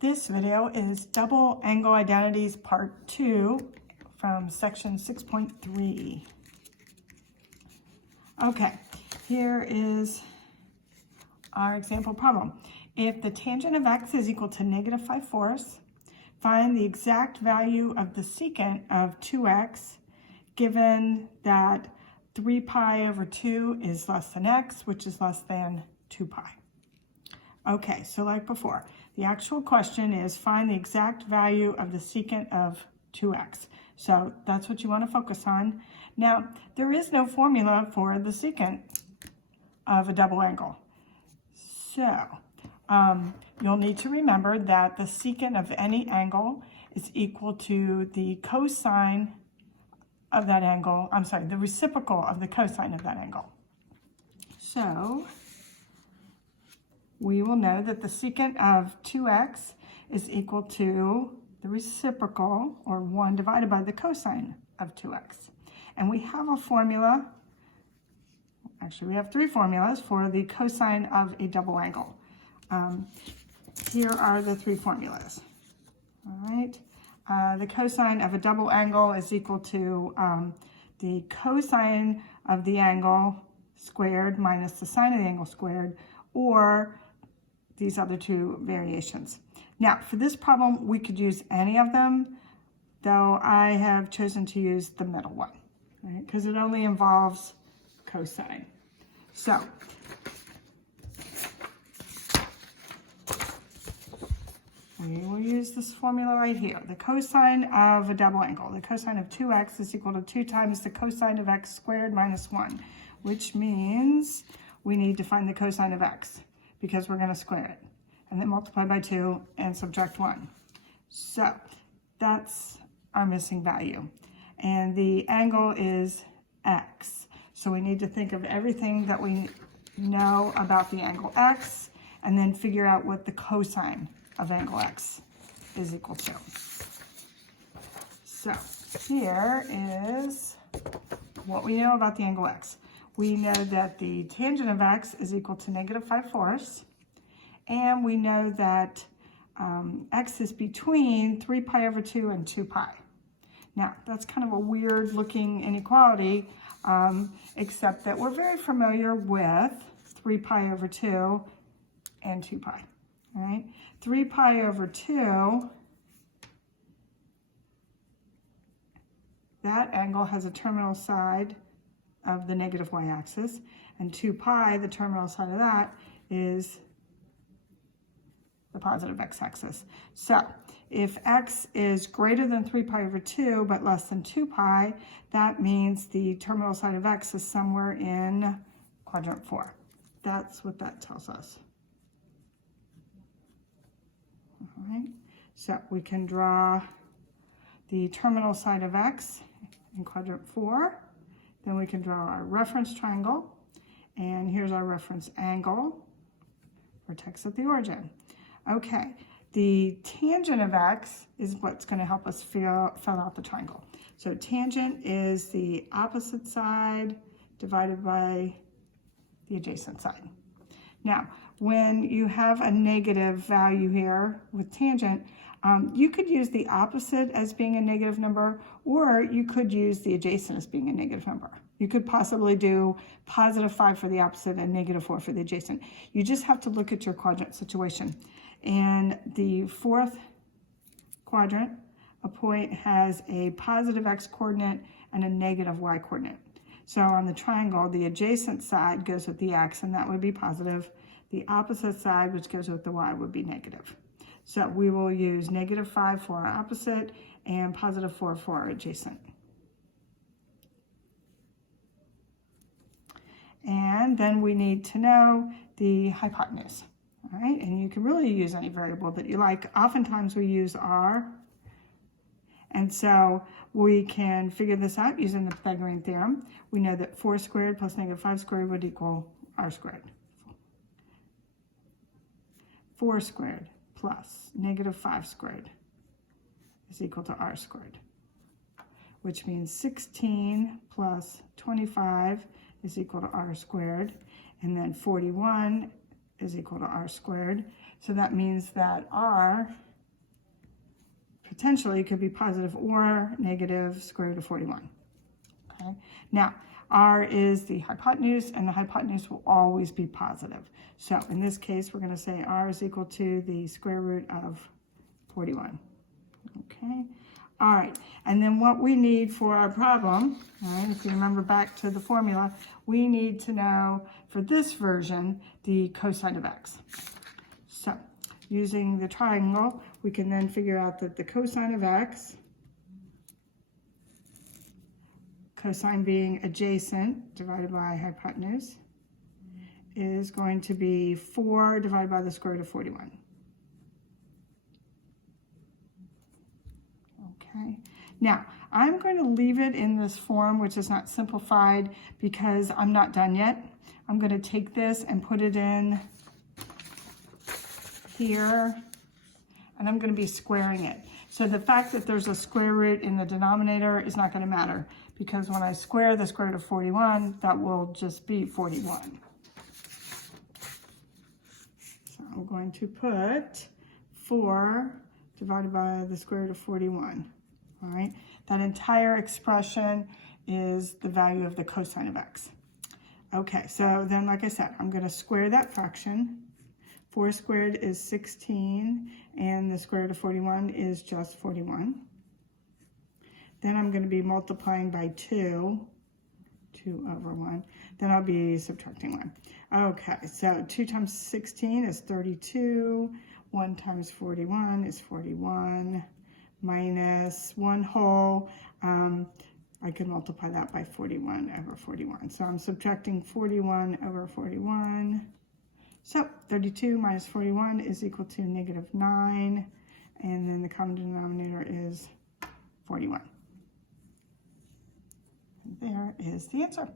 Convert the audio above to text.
This video is double angle identities part 2 from section 6.3. Okay, here is our example problem. If the tangent of x is equal to -5/4, find the exact value of the secant of 2x given that 3 pi over 2 is less than x, which is less than 2 pi. Okay, so like before, the actual question is find the exact value of the secant of 2x. So that's what you want to focus on. Now, there is no formula for the secant of a double angle. So you'll need to remember that the secant of any angle is equal to the cosine of that angle, the reciprocal of the cosine of that angle. So we will know that the secant of 2x is equal to the reciprocal, or 1 divided by the cosine of 2x. And we have a formula, actually we have 3 formulas for the cosine of a double angle. Here are the 3 formulas. All right, the cosine of a double angle is equal to the cosine of the angle squared minus the sine of the angle squared, or these other 2 variations. Now, for this problem, we could use any of them, though I have chosen to use the middle one, right? Because it only involves cosine. So, we will use this formula right here. The cosine of a double angle, the cosine of 2x is equal to 2 times the cosine of x squared minus 1, which means we need to find the cosine of x, because we're going to square it, and then multiply by 2 and subtract 1. So that's our missing value. And the angle is x. So we need to think of everything that we know about the angle x, and then figure out what the cosine of angle x is equal to. So here is what we know about the angle x. We know that the tangent of x is equal to -5/4, and we know that x is between 3 pi over 2 and 2 pi. Now, that's kind of a weird looking inequality, except that we're very familiar with 3 pi over 2 and 2 pi, right? 3 pi over 2, that angle has a terminal side of the negative y-axis, and 2 pi, the terminal side of that, is the positive x-axis. So if x is greater than 3 pi over 2 but less than 2 pi, that means the terminal side of x is somewhere in quadrant 4. That's what that tells us. All right, so we can draw the terminal side of x in quadrant 4. Then we can draw our reference triangle, and here's our reference angle, vertex at the origin. Okay, the tangent of x is what's going to help us fill out the triangle. So tangent is the opposite side divided by the adjacent side. Now, when you have a negative value here with tangent, you could use the opposite as being a negative number, or you could use the adjacent as being a negative number. You could possibly do +5 for the opposite and -4 for the adjacent. You just have to look at your quadrant situation. In the 4th quadrant, a point has a positive x coordinate and a negative y coordinate. So on the triangle, the adjacent side goes with the x, and that would be positive. The opposite side, which goes with the y, would be negative. So we will use -5 for our opposite and +4 for our adjacent. And then we need to know the hypotenuse. All right, and you can really use any variable that you like. Oftentimes we use r, and so we can figure this out using the Pythagorean theorem. We know that 4 squared plus -5 squared would equal r squared. 4 squared plus -5 squared is equal to r squared, which means 16 plus 25 is equal to r squared, and then 41 is equal to r squared. So that means that r potentially could be positive or negative square root of 41. Okay. Now, r is the hypotenuse, and the hypotenuse will always be positive. So in this case, we're going to say r is equal to the square root of 41. Okay. All right. And then what we need for our problem, all right, if you remember back to the formula, we need to know for this version the cosine of x. So using the triangle, we can then figure out that the cosine of x, cosine being adjacent divided by hypotenuse, is going to be 4 divided by the square root of 41. Okay. Now, I'm going to leave it in this form, which is not simplified, because I'm not done yet. I'm going to take this and put it in here, and I'm going to be squaring it. So the fact that there's a square root in the denominator is not going to matter, because when I square the square root of 41, that will just be 41. So I'm going to put 4 divided by the square root of 41. All right, that entire expression is the value of the cosine of x. Okay, so then, like I said, I'm going to square that fraction. 4 squared is 16, and the square root of 41 is just 41. Then I'm going to be multiplying by 2 over 1. Then I'll be subtracting 1. Okay, so 2 times 16 is 32. 1 times 41 is 41. Minus 1 whole, I can multiply that by 41 over 41. So I'm subtracting 41 over 41. So 32 minus 41 is equal to negative 9. And then the common denominator is 41. And there is the answer.